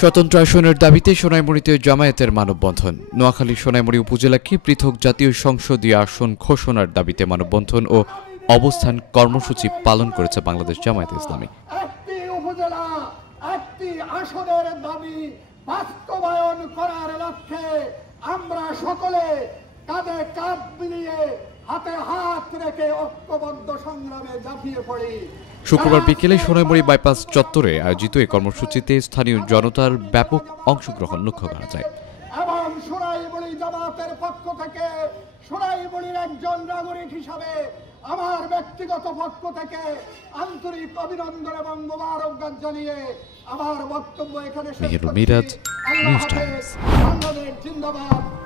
স্বতন্ত্র আসনের দাবিতে সোনাইমুড়ীতে জামায়াতের মানববন্ধন। নোয়াখালী সোনাইমুড়ী উপজেলাকে পৃথক জাতীয় সংসদীয় আসন ঘোষণার দাবিতে মানববন্ধন ও অবস্থান কর্মসূচি পালন করেছে বাংলাদেশ জামায়াতে ইসলামী। একটি উপজেলা একটি আসনের দাবি বাস্তবায়ন করার লক্ষ্যে আমরা সকলে কাঁধে কাঁধ মিলিয়ে হাতে হাত রেখে ঐক্যবদ্ধ সংগ্রামে ঝাঁপিয়ে পড়ি। শুক্রবার বিকেলে সোনাইমুড়ী বাইপাস চত্বরে আয়োজিত এই কর্মসূচিতে স্থানীয় জনতার ব্যাপক অংশগ্রহণ লক্ষ্য করা যায়। এবং সোনাইমুড়ী জামাতের পক্ষ থেকে সোনাইমুড়ীর একজন নাগরিক হিসাবে আমার ব্যক্তিগত পক্ষ থেকে আন্তরিক অভিনন্দন এবং মোবারকবাদ জানিয়ে আমার বক্তব্য এখানে শেষ করছি। Miraj, news Times. বাংলাদেশ জিন্দাবাদ।